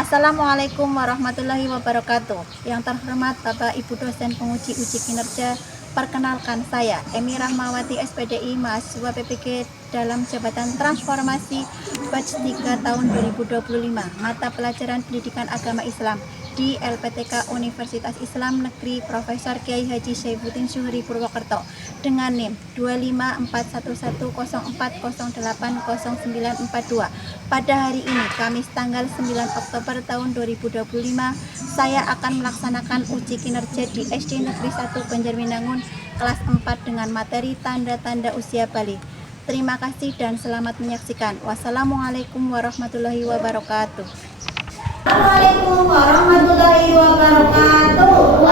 Assalamualaikum warahmatullahi wabarakatuh. Yang terhormat Bapak Ibu dosen penguji uji kinerja, perkenalkan saya Emi Rahmawati SPDI, mahasiswa PPG dalam jabatan transformasi batch 3 tahun 2025, mata pelajaran pendidikan agama Islam di LPTK Universitas Islam Negeri Profesor Kiai Haji Syaifuddin Syuhri Purwokerto dengan NIM 2541104080942. Pada hari ini, Kamis tanggal 9 Oktober tahun 2025, saya akan melaksanakan uji kinerja di SD Negeri 1 Banjarwinangun kelas 4 dengan materi tanda-tanda usia balik. Terima kasih dan selamat menyaksikan. Wassalamualaikum warahmatullahi wabarakatuh. Assalamualaikum warahmatullahi wabarakatuh.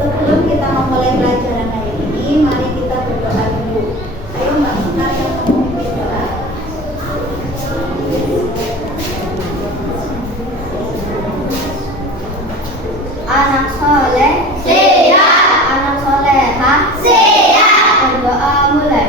Sebelum kita memulai pelajaran hari ini, mari kita berdoa dulu. Ayo Mbak Sina yang memimpin doa. Anak soleh siap, anak solehah siap. Berdoa mulai.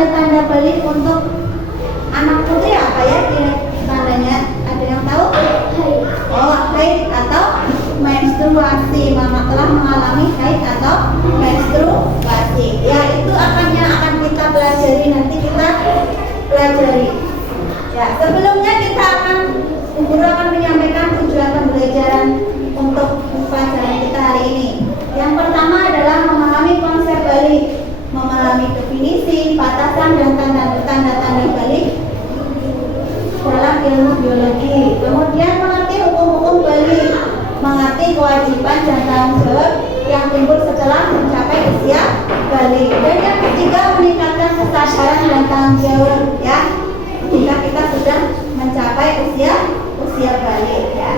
Tanda balik untuk anak putri apa ya tandanya? Ada yang tahu? Oh, haid atau menstruasi. Mama telah mengalami haid atau menstruasi. Ya, itu akan batasan dan tanda-tanda balik dalam ilmu biologi. Kemudian mengerti hukum-hukum balik, mengerti kewajiban dan tanggung jawab yang timbul setelah mencapai usia balik. Dan yang ketiga, meningkatkan kesadaran dan tanggung jawab ya jika kita sudah mencapai usia balik ya.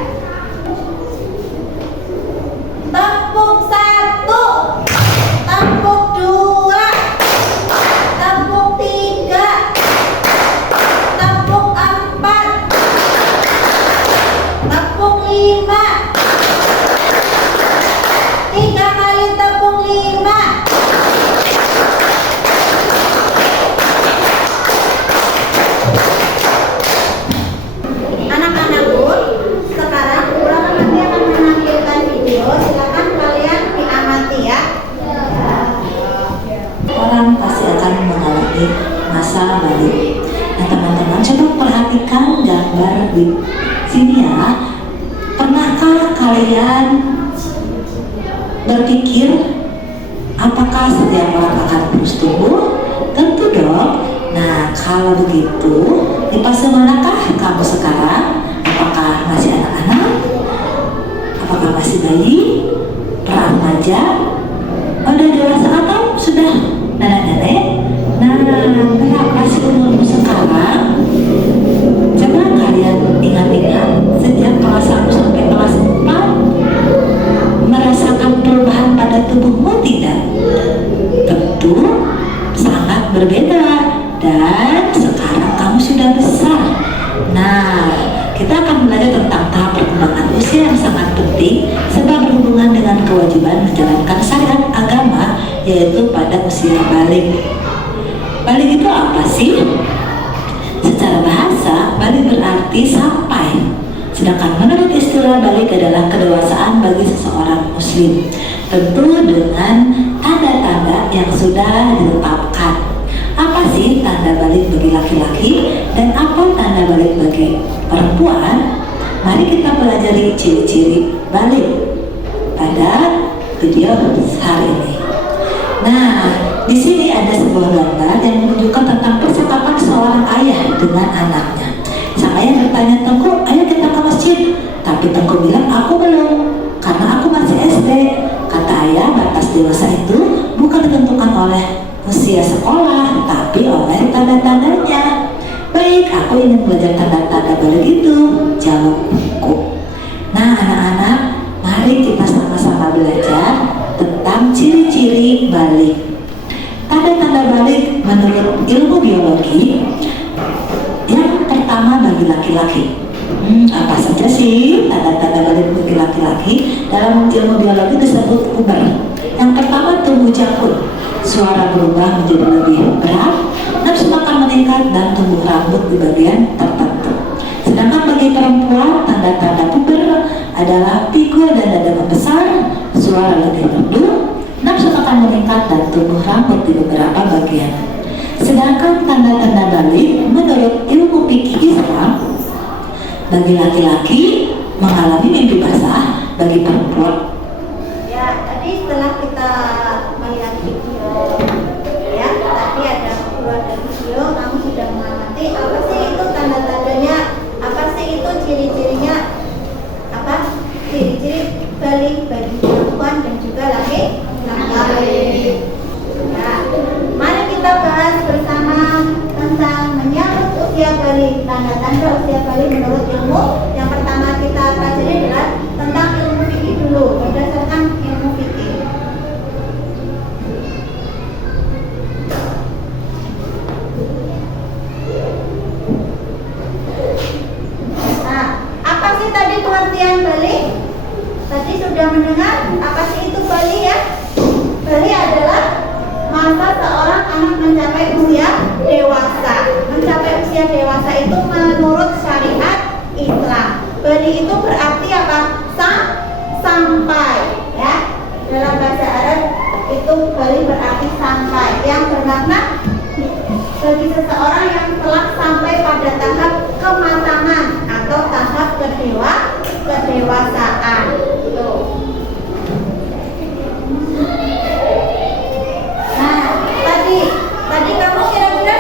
Tepuk 1, tepuk 2, tepuk 3, tepuk 4, tepuk 5, 3 kali tepuk 5. Anak-anakku, sekarang Kurang nanti akan menampilkan video. Silakan kalian diamati ya. Orang pasti akan mengalami masa balik. Nah teman-teman, coba perhatikan gambar di sini ya. Pernahkah kalian berpikir apakah setiap orang akan terus tumbuh? Tentu dong. Nah kalau begitu, di fase manakah kamu sekarang? Apakah masih anak-anak? Apakah masih bayi? Remaja? Udah dewasa atau sudah nenek-nenek? Nah, berapa sih umurmu sekarang? Coba kalian ingat-ingat sejak kelas 1 sampai kelas 4 merasakan perubahan pada tubuhmu tidak? Tentu sangat berbeda. Dan sekarang kamu sudah besar. Nah, kita akan belajar tentang tahap perkembangan usia yang sangat penting sebab berhubungan dengan kewajiban menjalankan syariat agama, yaitu pada usia balik. Balik itu apa sih? Secara bahasa, balik berarti sampai. Sedangkan menurut istilah balik adalah kedewasaan bagi seseorang muslim, tentu dengan tanda-tanda yang sudah ditetapkan. Apa sih tanda balik bagi laki-laki dan apa tanda balik bagi perempuan? Mari kita pelajari ciri-ciri balik pada video hari ini. Nah, di sini ada sebuah gambar yang menunjukkan tentang percakapan seorang ayah dengan anaknya. Sang ayah bertanya, "Tengku, ayo kita ke masjid." Tapi Tengku bilang, "Aku belum, karena aku masih SD." Kata ayah, batas dewasa itu bukan ditentukan oleh usia sekolah, tapi oleh tanda-tandanya. "Baik, aku ingin belajar tanda-tanda balik itu," jawab Tengku. Nah anak-anak, mari kita sama-sama belajar tentang ciri-ciri balik. Tanda-tanda balik menurut ilmu biologi, yang pertama bagi laki-laki. Apa saja sih tanda-tanda balik bagi laki-laki? Dalam ilmu biologi disebut puber. Yang pertama, tumbuh janggut, suara berubah menjadi lebih berat, nafsu makan meningkat, dan tumbuh rambut di bagian tertentu. Sedangkan bagi perempuan, tanda-tanda puber adalah pikul dan dada membesar, suara lebih merdu, nafsu makan meningkat, dan tumbuh rambut di beberapa bagian. Sedangkan tanda-tanda balik menurut ilmu fikih Islam, bagi laki-laki mengalami mimpi basah, bagi perempuan. Ya, tadi setelah kita melihat video ya, tadi ada keluar dari video, kamu sudah mengamati apa sih itu tanda-tandanya, apa sih itu ciri-cirinya, apa ciri-ciri balik bagi perempuan dan juga laki-laki. Ya, mari kita bahas bersama tentang menyambut usia balik, tanda-tanda usia balik menurut ilmu. Yang pertama kita pelajari adalah tentang ilmu fikih dulu, berdasarkan ilmu fikih. Nah, apa sih tadi pengertian balik? Tadi sudah mendengar apa sih itu balik ya? Balik adalah masa seorang anak mencapai usia dewasa. Mencapai usia dewasa itu menurut syariat Islam. Balik itu berarti apa? Sampai ya. Dalam bahasa Arab itu balik berarti sampai, yang bermakna bagi seseorang yang telah sampai pada tahap kematangan atau tahap kedewasaan. Tuh. Nah, tadi kamu kira-kira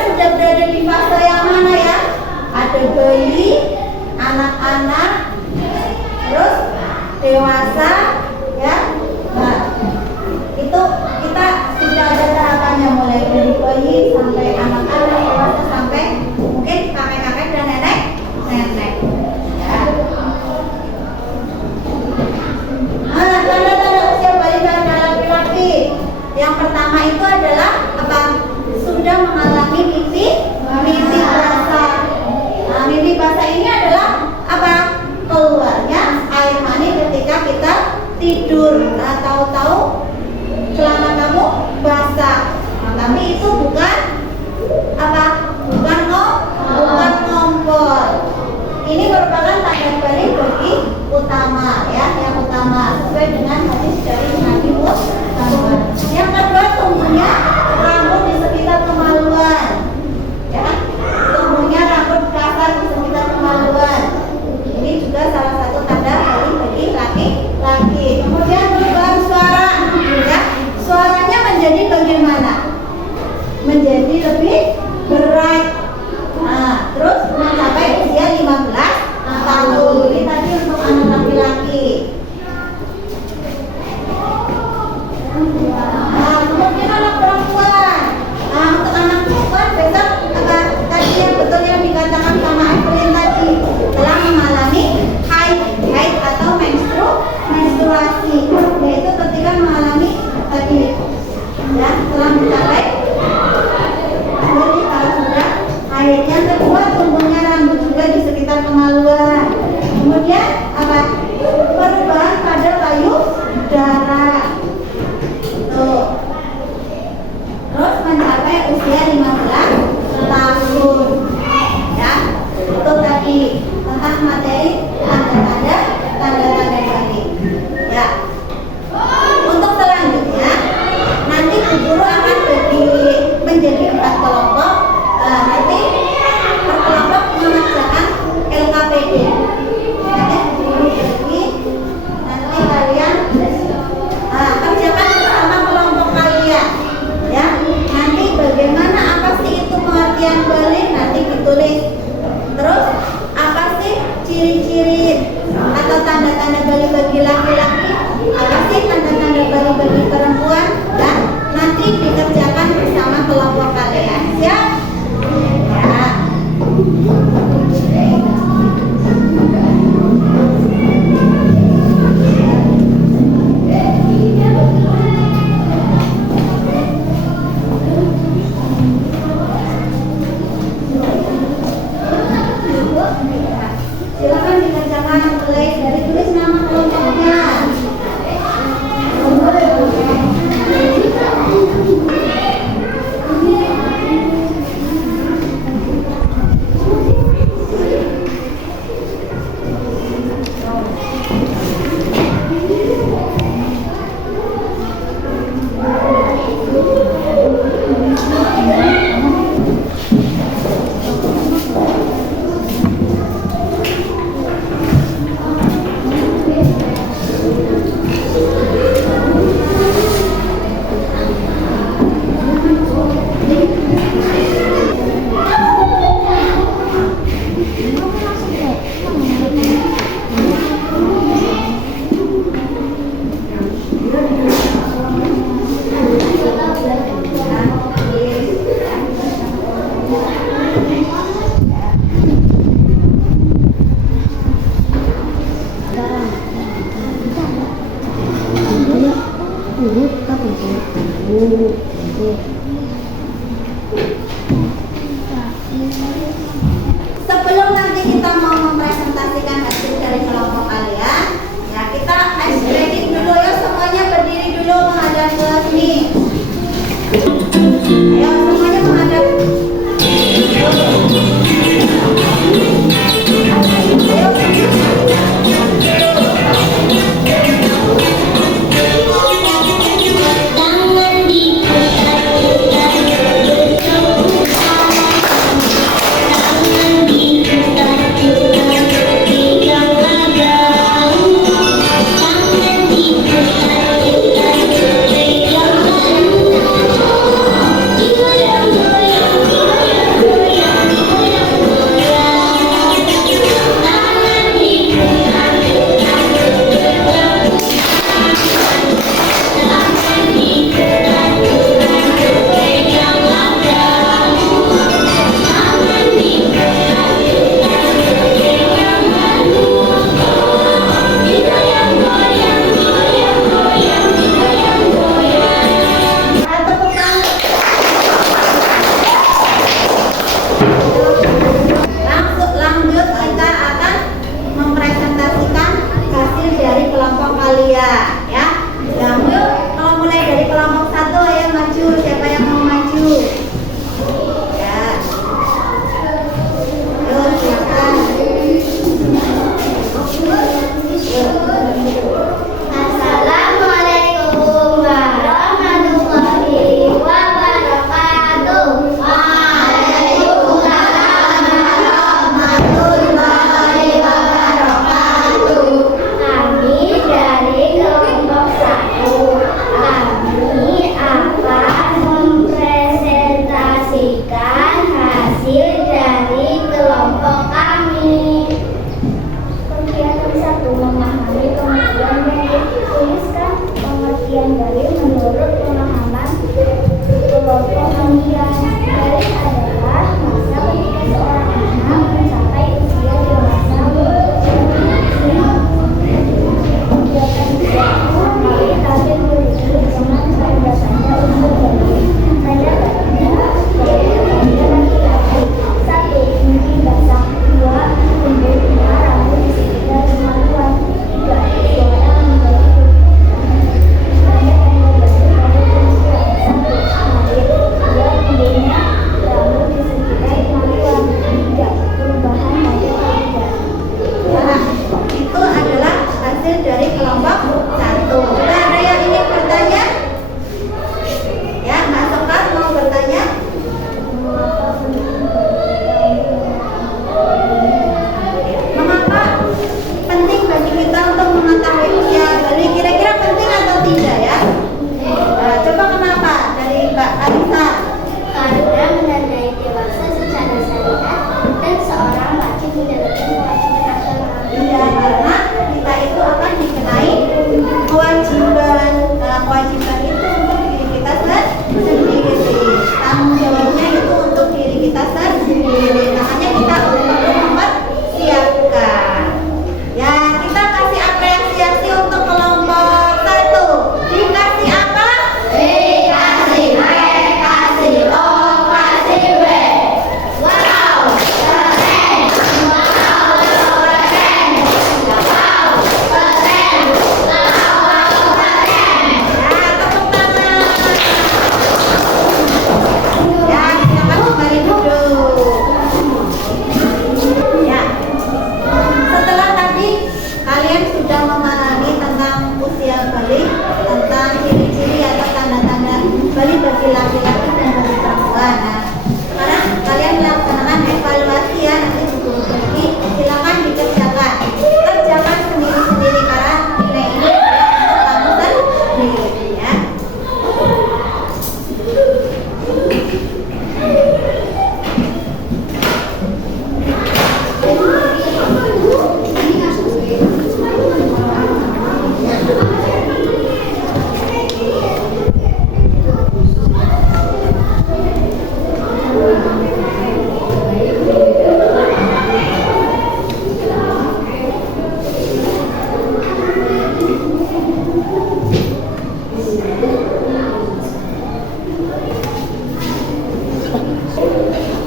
menjadi lebih berat. Nah, terus mencapai usia 15 tahun. Ini tadi untuk anak laki-laki. Nah, kemudian anak perempuan. Nah, untuk anak perempuan besok apa tadi yang betul yang dikatakan sama Evelyn tadi, telah mengalami haid atau menstruasi, yaitu ketika mengalami tadi ya telah mencapai. Jadi kalau sudah haid. Yang kedua, tumbuhnya rambut juga di sekitar kemaluan. Kemudian apa? Perubahan pada payudara. Tuh. Terus mencapai usia 15 tahun. Ya, itu tadi tentang materi tanda-tanda balik. Ya. Untuk selanjutnya, nanti Bu Guru akan menjadi 4 kelompok. Nanti per kelompok mengerjakan LKPD. Nanti Bu Guru bagi, nanti kalian kerjakan bersama kelompok kalian. Ya, nanti bagaimana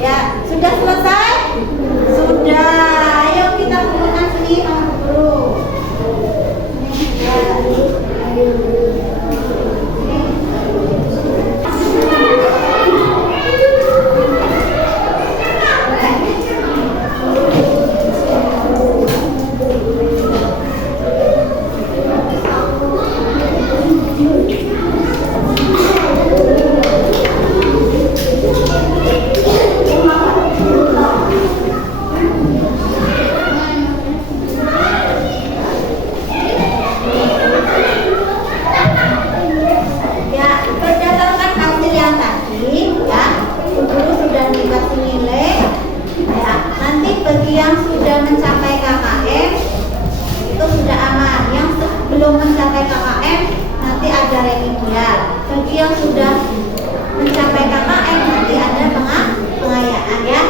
Ya, sudah selesai? Sudah. Ayo kita kumpulkan sini sama guru. Ya, berdasarkan hasil yang tadi, ya, guru sudah dikasih nilai. Ya, nanti bagi yang sudah mencapai KKM itu sudah aman. Yang belum mencapai KKM nanti ada remedial. Bagi yang sudah mencapai KKM nanti ada pengayaan ya.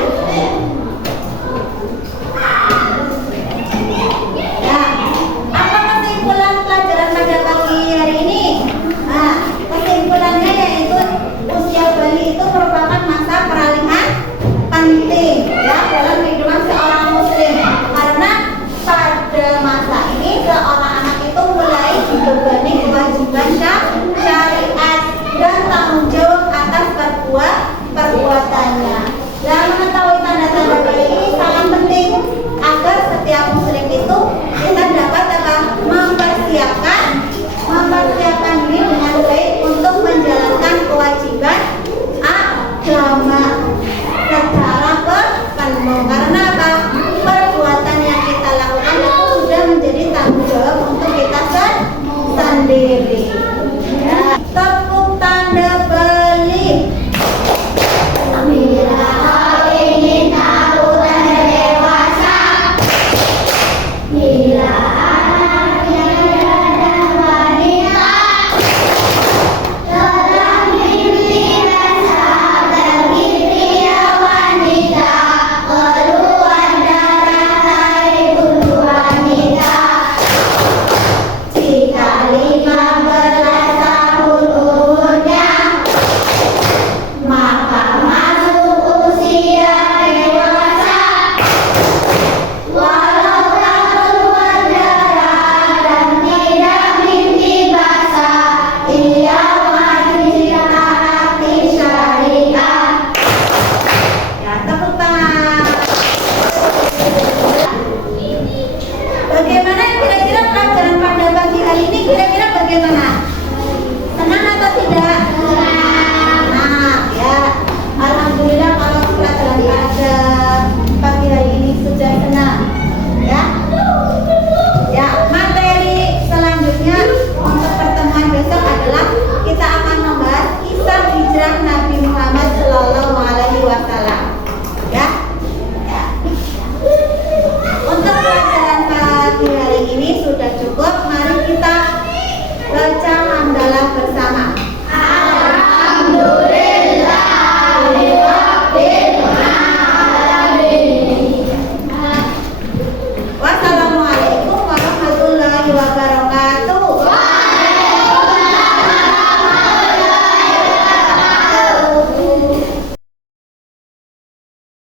Ya, apa kesimpulan pelajaran pada pagi hari ini? Nah, kesimpulannya yaitu usia Bali itu merupakan masa peralihan penting ya dalam kehidupan seorang muslim, karena pada masa ini seorang anak itu mulai dibebani kewajiban syariat dan tanggung jawab atas perbuatannya. Dan mengetahui tanda-tanda Bali ini sangat penting agar setiap muslim itu kita dapat mempersiapkan diri dengan baik untuk menjalankan kewajiban agama secara penuh. Karena apa? Perbuatan yang kita lakukan itu sudah menjadi tanggung jawab untuk kita sendiri.